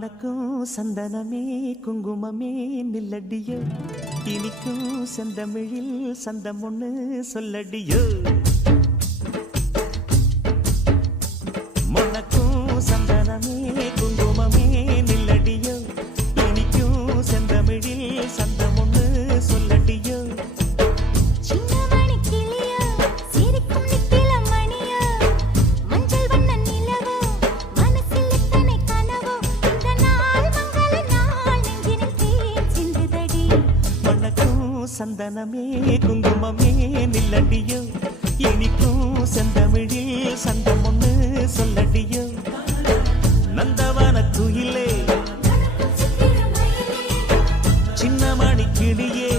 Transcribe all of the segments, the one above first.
மணக்கும் சந்தனமே குங்குமமே நில்லடியோ, இனிக்கும் செந்தமிழில் சந்தம் ஒண்ணு சொல்லடியோ. மணக்கும் சந்தனமே குங்குமமே நில்லடியோ, இனிக்கும் செந்தமிழில் சந்தம் ஒண்ணு சொல்லடியோ. சந்தனமே குங்குமமே நில்லடியோ, இனிக்கும் செந்தமிழில் சந்தம் ஒண்ணு சொல்லடியோ. நந்தவன குயிலே சின்னமணி கிளியே,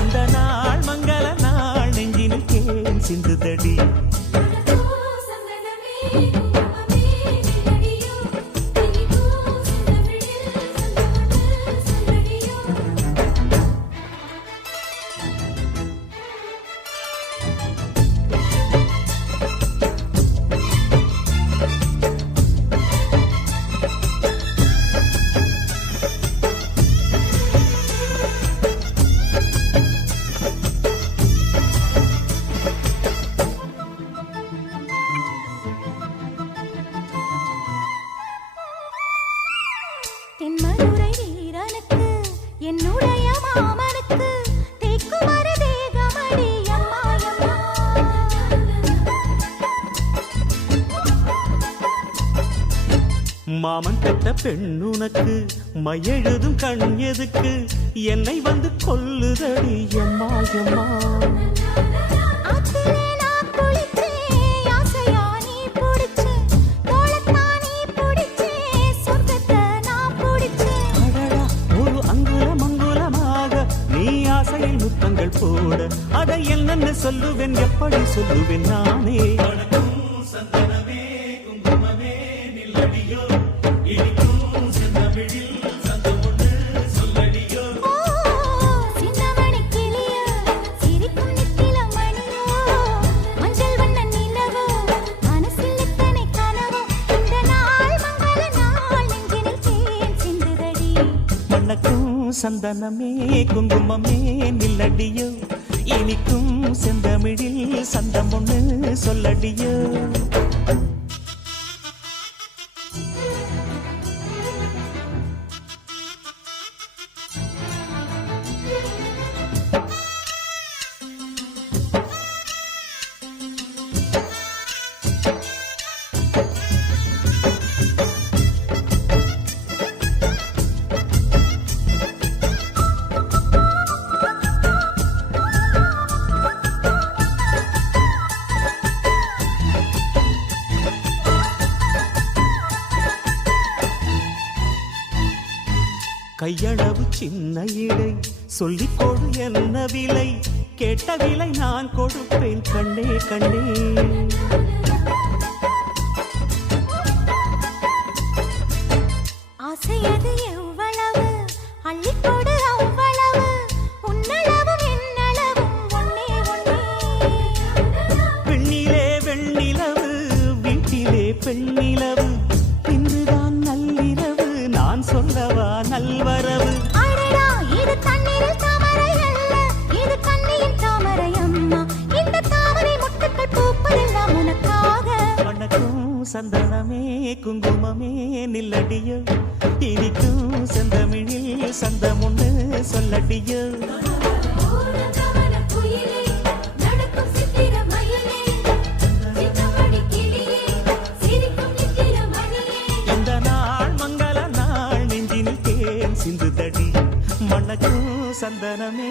இந்த நாள் மங்கள நாள் நெஞ்சினில் தேன் சிந்துதடி. தென்மதுரை வீரனுக்கு என்னுடைய மாமனுக்கு தேக்குமர தேகமடி அம்மா. மாமன் பெற்ற பெண்ணுனக்கு மையெழுதும் கண் எதுக்கு, என்னை வந்து கொல்லுதடி அம்மா அம்மா. முத்தங்கள் போட அதை என்னென்ன சொல்லுவேன், எப்படி சொல்லுவேன் நானே. சந்தனமே குங்குமமே நில்லடியோ, இனிக்கும் செந்தமிழில் சந்தம் ஒண்ணு சொல்லடியோ. சின்னமணி கிளியோ சிரிக்கும் நித்திலம் மணியோ, மஞ்சள் வண்ண நிலவோ மனசில் எத்தனை கனவோ, இந்த நாள் மங்கள நாள் நெஞ்சினில் தேன் சிந்துதடி. மணக்கும் சந்தனமே குங்குமமே நில்லடியோ, இனிக்கும் செந்தமிழில் சந்தம் ஒண்ணு சொல்லடியோ. கையளவு சின்ன இடை சொல்லிக் கொடு என்ன விலை, கேட்ட விலை நான் கொடுப்பேன் கண்ணே கண்ணே. ஆசையது எவ்வளவு அள்ளிக்கொடு அவ்வளவு, உன்னளவும் என்னளவும் ஒன்னே ஒன்னே. பெண்ணிலே வெண்ணிலவு வீட்டிலே பெண்ணிலவு, இன்றுதான் நள்ளிரவு நான் சொல்லவா நல்வரவு. அடடா இது தண்ணீரில் தாமரை அல்ல, இது கண்ணியின் தாமரை அம்மா. இந்த தாமரை முட்டுக்கள் பூப்பதெல்லாம் உனக்காக. மணக்கும் சந்தனமே குங்குமமே நில்லடியோ, இனிக்கும் செந்தமிழில் சந்தம் ஒண்ணு சொல்லடியோ. இந்த நாள் மங்கள நாள் நெஞ்சினில் தேன் சிந்துதடி. மணக்கும் சந்தனமே